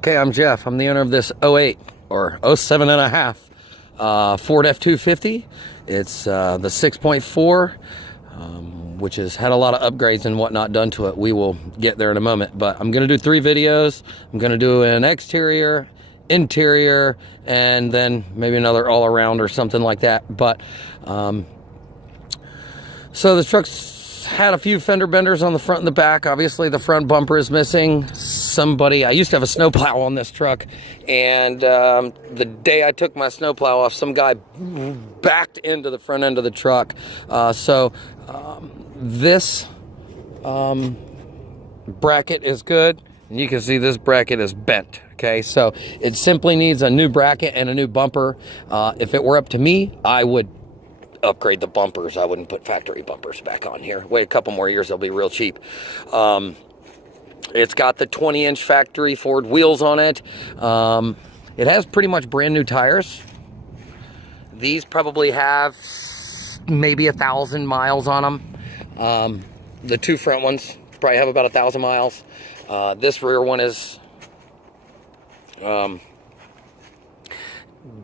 Okay, I'm Jeff. I'm the owner of this '08 or '07 and a half Ford F-250. It's the 6.4, which has had a lot of upgrades and whatnot done to it. We will get there in a moment, but I'm going to do 3 videos. I'm going to do an exterior, interior, and then maybe another all around or something like that. But so the truck's had a few fender benders on the front and the back. Obviously the front bumper is missing. I used to have a snowplow on this truck, and the day I took my snowplow off, some guy backed into the front end of the truck. This bracket is good, and you can see this bracket is bent. Okay, so it simply needs a new bracket and a new bumper. If it were up to me, I would upgrade the bumpers. I wouldn't put factory bumpers back on here. Wait a couple more years, they'll be real cheap. It's got the 20-inch factory Ford wheels on it. It has pretty much brand new tires. These probably have maybe 1,000 miles on them. The 2 front ones probably have about 1,000 miles. This rear one is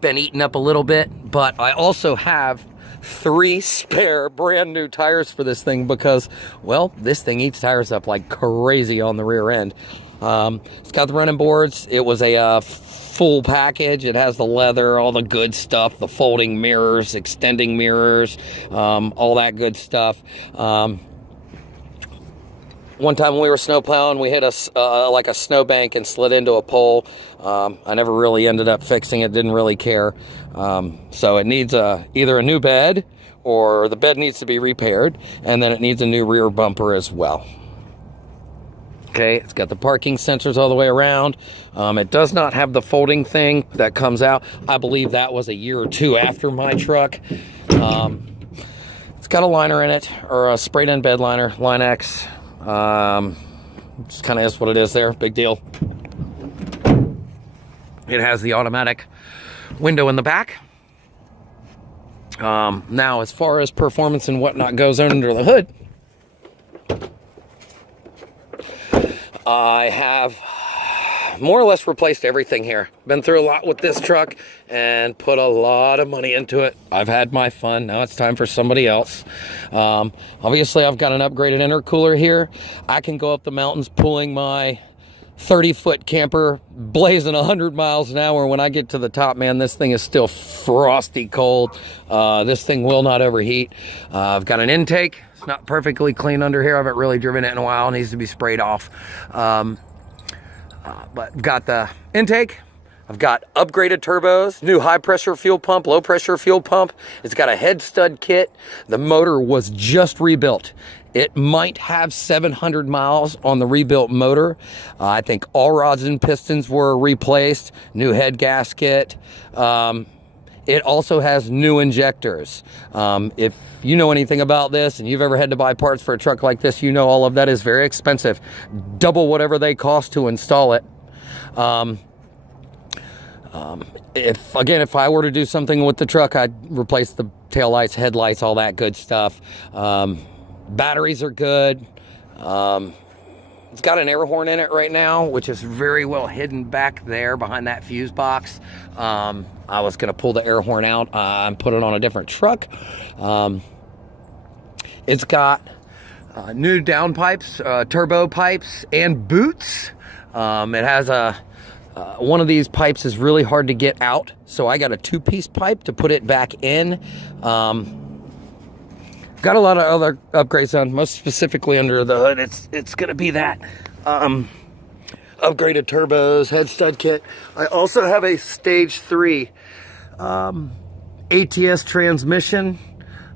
been eaten up a little bit, but I also have 3 spare brand new tires for this thing because, well, this thing eats tires up like crazy on the rear end. It's got the running boards. It was a full package. It has the leather, all the good stuff, the folding mirrors, extending mirrors, all that good stuff. One time when we were snow plowing, we hit like a snowbank and slid into a pole. I never really ended up fixing it, didn't really care. So it needs either a new bed, or the bed needs to be repaired, and then it needs a new rear bumper as well. Okay, it's got the parking sensors all the way around. It does not have the folding thing that comes out. I believe that was a year or 2 after my truck. It's got a liner in it, or a sprayed in bed liner, Line X. Just kind of is what it is there. Big deal. It has the automatic window in the back. Now, as far as performance and whatnot goes under the hood, I have more or less replaced everything here. Been through a lot with this truck and put a lot of money into it. I've had my fun. Now it's time for somebody else. Obviously, I've got an upgraded intercooler here. I can go up the mountains pulling my 30-foot camper, blazing 100 miles an hour. When I get to the top, man, this thing is still frosty cold. This thing will not overheat. I've got an intake. It's not perfectly clean under here. I haven't really driven it in a while. It needs to be sprayed off. But got the intake. I've got upgraded turbos, new high pressure fuel pump, low pressure fuel pump. It's got a head stud kit. The motor was just rebuilt. It might have 700 miles on the rebuilt motor. I think all rods and pistons were replaced, new head gasket. It also has new injectors. If you know anything about this and you've ever had to buy parts for a truck like this, you know all of that is very expensive. Double whatever they cost to install it. If I were to do something with the truck, I'd replace the taillights, headlights, all that good stuff. Batteries are good. It's got an air horn in it right now, which is very well hidden back there behind that fuse box. I was going to pull the air horn out and put it on a different truck. It's got new downpipes, turbo pipes, and boots. It has one of these pipes is really hard to get out, so I got a 2-piece pipe to put it back in. Got a lot of other upgrades on, most specifically under the hood. It's going to be that upgraded turbos, head stud kit. I also have a stage 3 ATS transmission.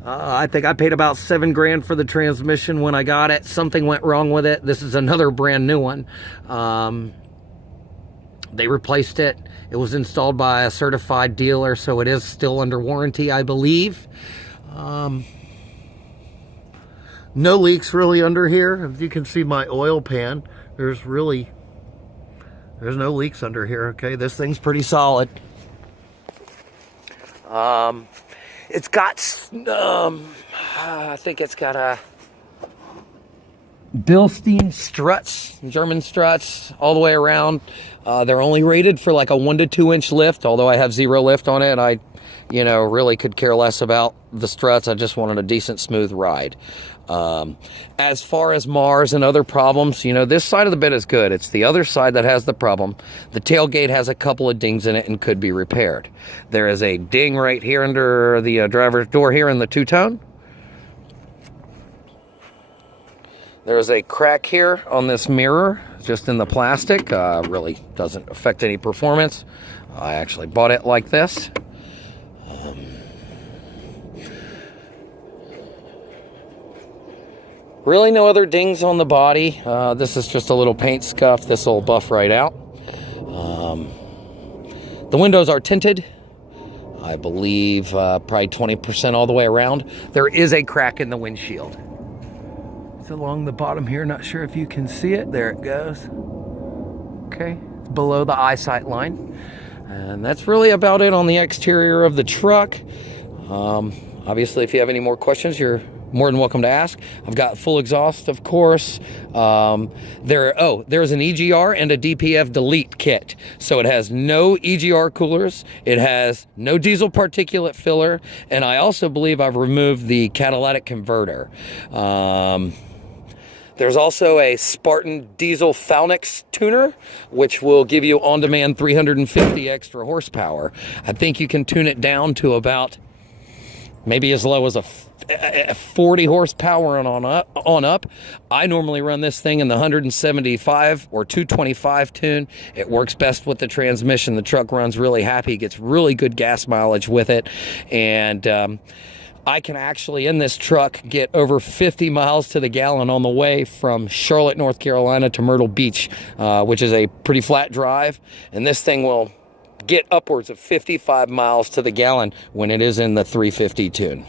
I think I paid about $7 grand for the transmission when I got it. Something went wrong with it. This is another brand new one. They replaced it. It was installed by a certified dealer, so it is still under warranty, I believe. No leaks really under here. If you can see my oil pan, there's no leaks under here. Okay, this thing's pretty solid. It's got I think it's got a Bilstein struts, German struts, all the way around. They're only rated for like a 1 to 2 inch lift, although I have 0 lift on it. I, really could care less about the struts. I just wanted a decent, smooth ride. As far as Mars and other problems, this side of the bed is good. It's the other side that has the problem. The tailgate has a couple of dings in it and could be repaired. There is a ding right here under the driver's door here in the two-tone. There's a crack here on this mirror, just in the plastic. Really doesn't affect any performance. I actually bought it like this. Really no other dings on the body. This is just a little paint scuff. This will buff right out. The windows are tinted. I believe probably 20% all the way around. There is a crack in the windshield. It's along the bottom here. Not sure if you can see it. There it goes. Okay, it's below the eyesight line. And that's really about it on the exterior of the truck. Obviously, if you have any more questions, you're more than welcome to ask. I've got full exhaust, of course. There's an EGR and a DPF delete kit. So it has no EGR coolers. It has no diesel particulate filler. And I also believe I've removed the catalytic converter. There's also a Spartan diesel Phalanx tuner, which will give you on-demand 350 extra horsepower. I think you can tune it down to about maybe as low as a 40 horsepower and on up. I normally run this thing in the 175 or 225 tune. It works best with the transmission. The truck runs really happy, gets really good gas mileage with it. And I can actually, in this truck, get over 50 miles to the gallon on the way from Charlotte, North Carolina to Myrtle Beach, which is a pretty flat drive. And this thing will get upwards of 55 miles to the gallon when it is in the 350 tune.